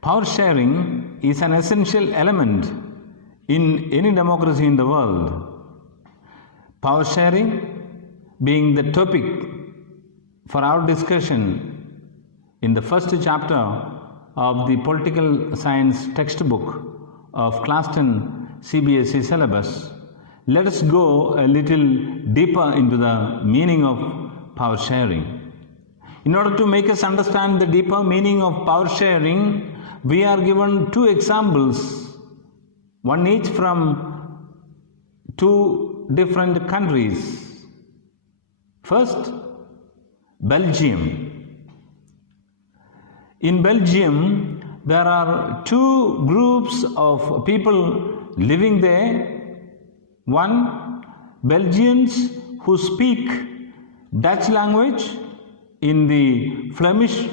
Power sharing is an essential element in any democracy in the world. Power sharing being the topic for our discussion in the first chapter of the political science textbook of Class 10 CBSE syllabus, let us go a little deeper into the meaning of power sharing. In order to make us understand the deeper meaning of power sharing, we are given two examples, one each from two different countries. First, Belgium. In Belgium, there are two groups of people living there. One, Belgians who speak Dutch language in the Flemish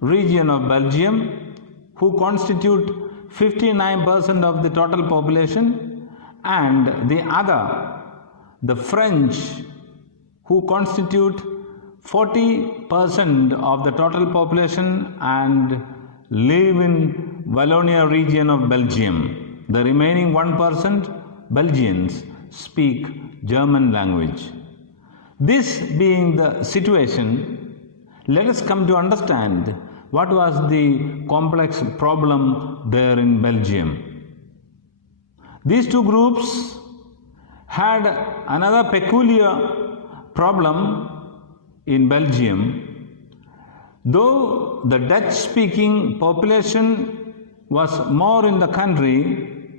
region of Belgium, who constitute 59% of the total population, and the other, the French, who constitute 40% of the total population and live in Wallonia region of Belgium. The remaining 1%, Belgians, speak German language. This being the situation, let us come to understand what was the complex problem there in Belgium. These two groups had another peculiar problem in Belgium. Though the Dutch-speaking population was more in the country,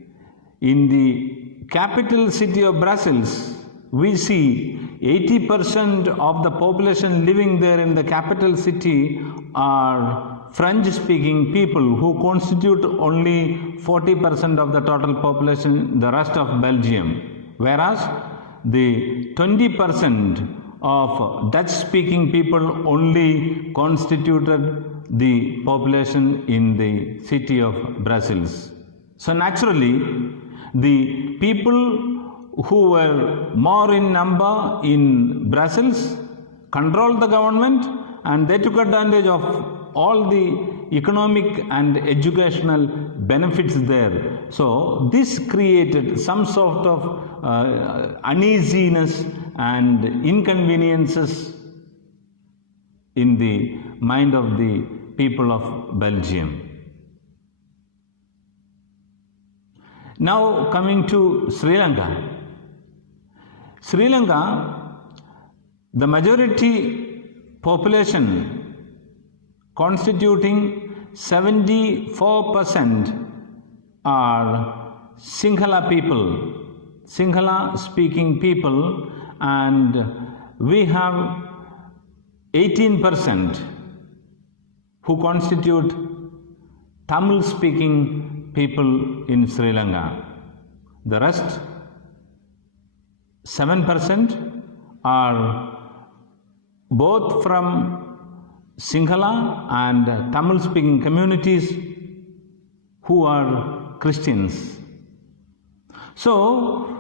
in the capital city of Brussels, we see 80% of the population living there in the capital city are French-speaking people who constitute only 40% of the total population, the rest of Belgium. Whereas the 20% of Dutch-speaking people only constituted the population in the city of Brussels. So naturally, the people who were more in number in Brussels controlled the government, and they took advantage of all the economic and educational benefits there. So this created some sort of uneasiness and inconveniences in the mind of the people of Belgium. Now coming to Sri Lanka. Sri Lanka, the majority population constituting 74% are Sinhala people, Sinhala speaking people, and we have 18% who constitute Tamil speaking people in Sri Lanka. The rest 7% are both from Sinhala and Tamil speaking communities who are Christians. So,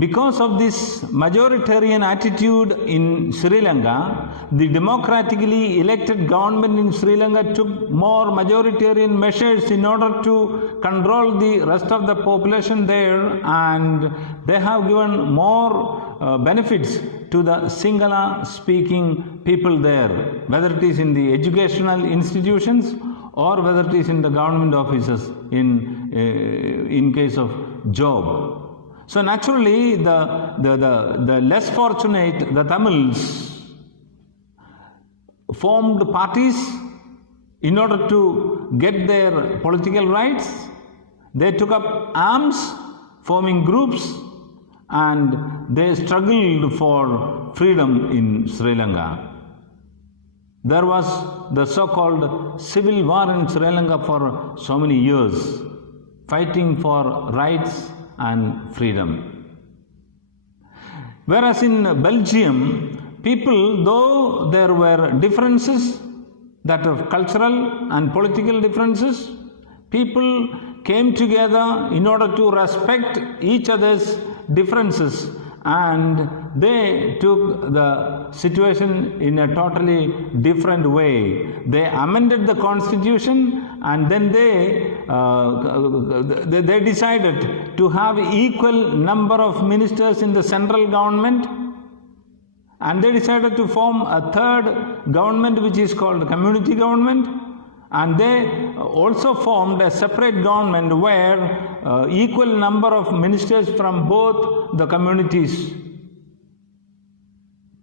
because of this majoritarian attitude in Sri Lanka, the democratically elected government in Sri Lanka took more majoritarian measures in order to control the rest of the population there, and they have given more benefits to the Sinhala speaking people there, whether it is in the educational institutions or whether it is in the government offices in case of job. So naturally, the less fortunate, the Tamils, formed parties in order to get their political rights. They took up arms, forming groups, and they struggled for freedom in Sri Lanka. There was the so-called civil war in Sri Lanka for so many years, fighting for rights and freedom. Whereas in Belgium, people, though there were differences, that of cultural and political differences, people came together in order to respect each other's differences and they took the situation in a totally different way. They amended the constitution, and then they decided to have equal number of ministers in the central government, and they decided to form a third government which is called community government, and they also formed a separate government where equal number of ministers from both the communities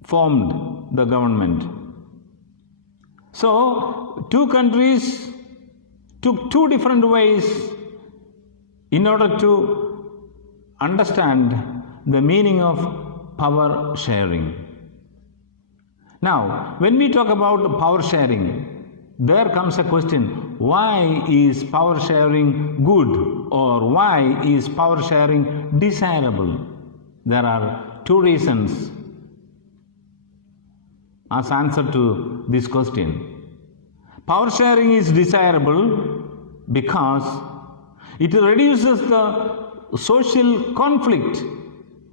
formed the government. So, two countries took two different ways in order to understand the meaning of power sharing. Now, when we talk about power sharing, there comes a question: why is power sharing good, or why is power sharing desirable? There are two reasons as answer to this question. Power sharing is desirable because it reduces the social conflict.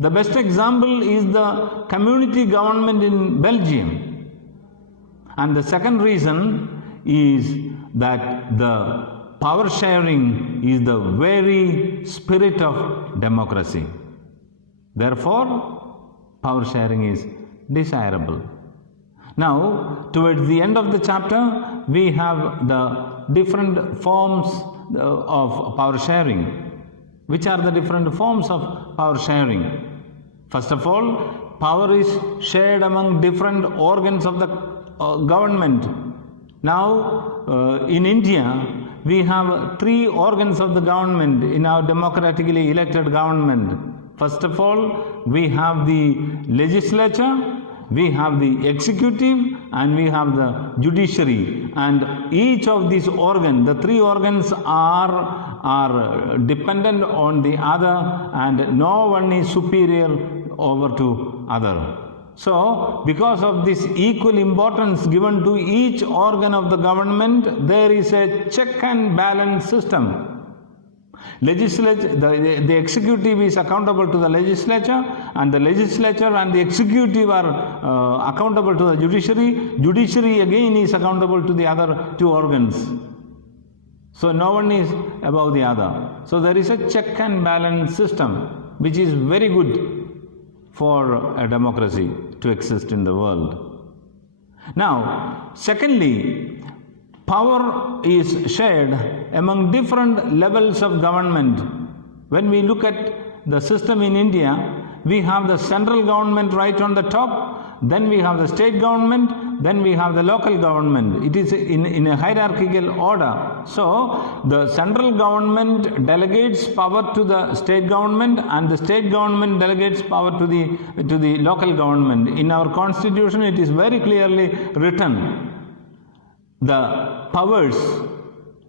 The best example is the community government in Belgium. And the second reason is that the power sharing is the very spirit of democracy. Therefore, power sharing is desirable. Now, towards the end of the chapter, we have the different forms of power sharing. Which are the different forms of power sharing? First of all, power is shared among different organs of the government. Now, in India, we have three organs of the government in our democratically elected government. First of all, we have the legislature, we have the executive, and we have the judiciary. And each of these organs, the three organs are dependent on the other, and no one is superior over to other. So, because of this equal importance given to each organ of the government, there is a check and balance system. The executive is accountable to the legislature, and the legislature and the executive are accountable to the judiciary. Judiciary again is accountable to the other two organs. So, no one is above the other. So, there is a check and balance system which is very good for a democracy to exist in the world. Now, secondly, power is shared among different levels of government. When we look at the system in India, we have the central government right on the top, then we have the state government, then we have the local government. It is in a hierarchical order. So, the central government delegates power to the state government, and the state government delegates power to the local government. In our constitution, it is very clearly written the powers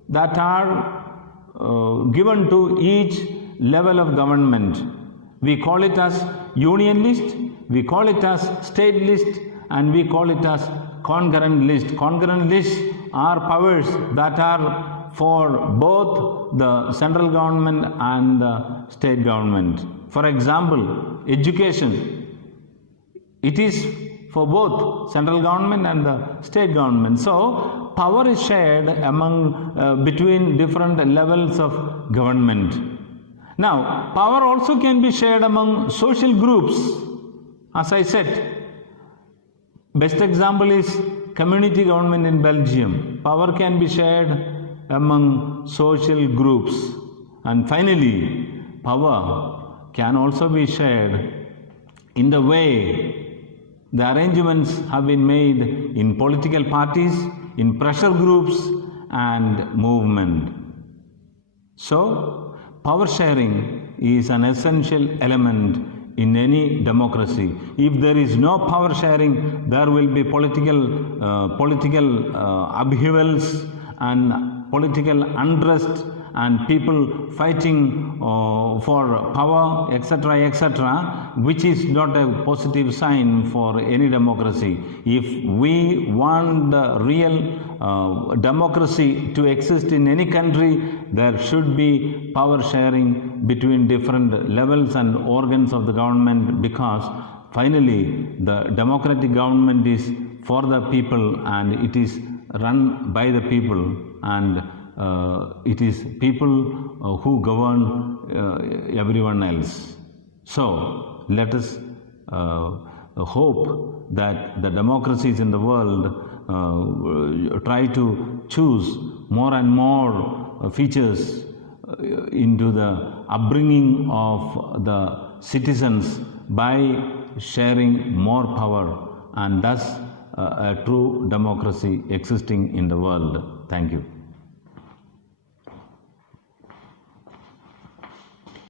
that are given to each level of government. We call it as union list, we call it as state list, and we call it as concurrent list. Concurrent lists are powers that are for both the central government and the state government. For example, education. It is for both central government and the state government. So, power is shared among between different levels of government. Now, power also can be shared among social groups. As I said, best example is community government in Belgium. Power can be shared among social groups. And finally, power can also be shared in the way the arrangements have been made in political parties, in pressure groups, and movement. So, power sharing is an essential element in any democracy. If there is no power sharing, there will be political upheavals and political unrest and people fighting for power, etc., etc., which is not a positive sign for any democracy. If we want the real democracy to exist in any country, there should be power sharing between different levels and organs of the government, because finally the democratic government is for the people and it is run by the people, and it is people who govern everyone else. So let us hope that the democracies in the world try to choose more and more features into the upbringing of the citizens by sharing more power, and thus a true democracy existing in the world. Thank you.